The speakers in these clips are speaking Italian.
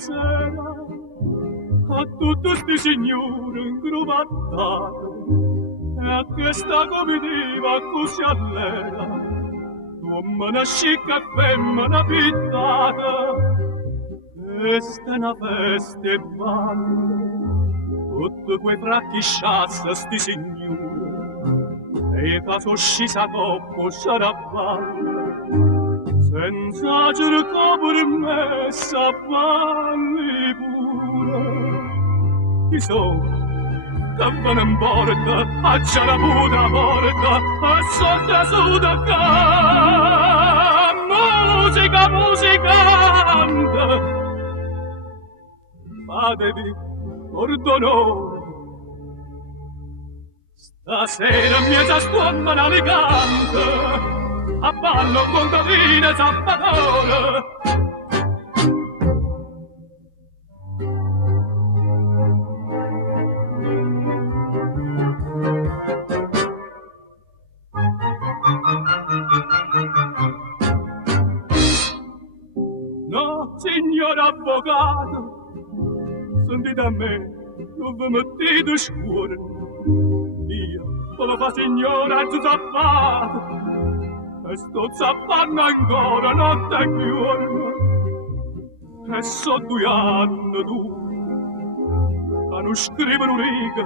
sera a tutti sti signori incrovattati e a questa comitiva così allera uomini scicca e femmina pittata questa è una festa e ballo tutti quei fracchi sciassa sti signori e caso scisa troppo sciaraballo senza cercare permessa balli pure chi so che vanno in porta a c'è la puta porta a sotto su da ca musica musicante fatevi ordonore stasera mezza squamma navigante a ballo contadine zappatore no signor avvocato sentite a me non vi mettete scuole io come fa signora zappato e sto zappando ancora notte e giorno e so 2 anni tu a non scrivere un riga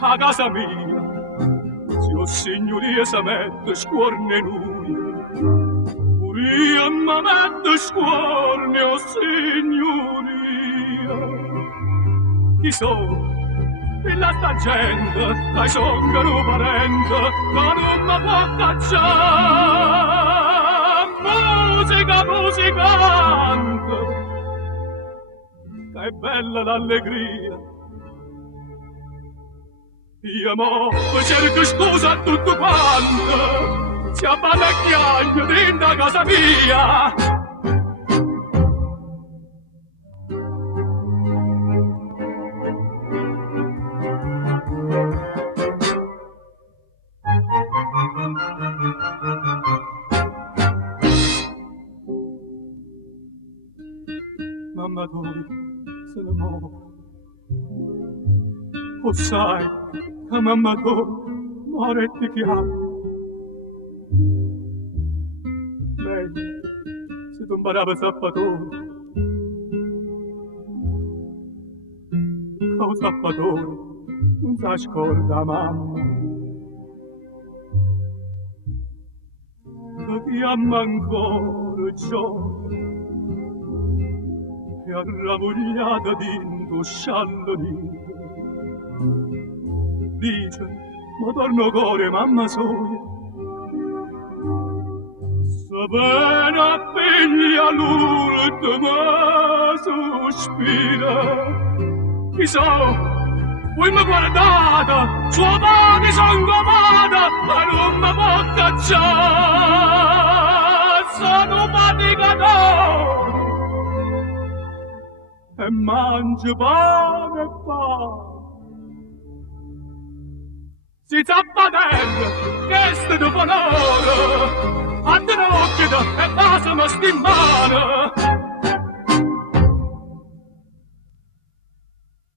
a casa mia se o signoria si mette scuorne lui pure io mi metto scuorne o signoria chi so e la sta gente dai sono parente ma non mi può cacciare musica musicante che è bella l'allegria io mo cerco scusa a tutto quanto si abballa chiaglio dentro casa mia mamma tu se ne muove o sai che mamma tu muore e ti chiama lei si tomberà zappatore o zappatore non si scorda mamma che ti ama ancora giorno e arravogliata d'into sciallonito dice ma torno core mamma soia sapere piglia l'ultima sospira chissà voi mi guardate sua mani son comata ma non mi può cacciare sono faticato e mangio pane e pane si zappatello che sto dopo l'ora a te l'occhio e basta mi stimmare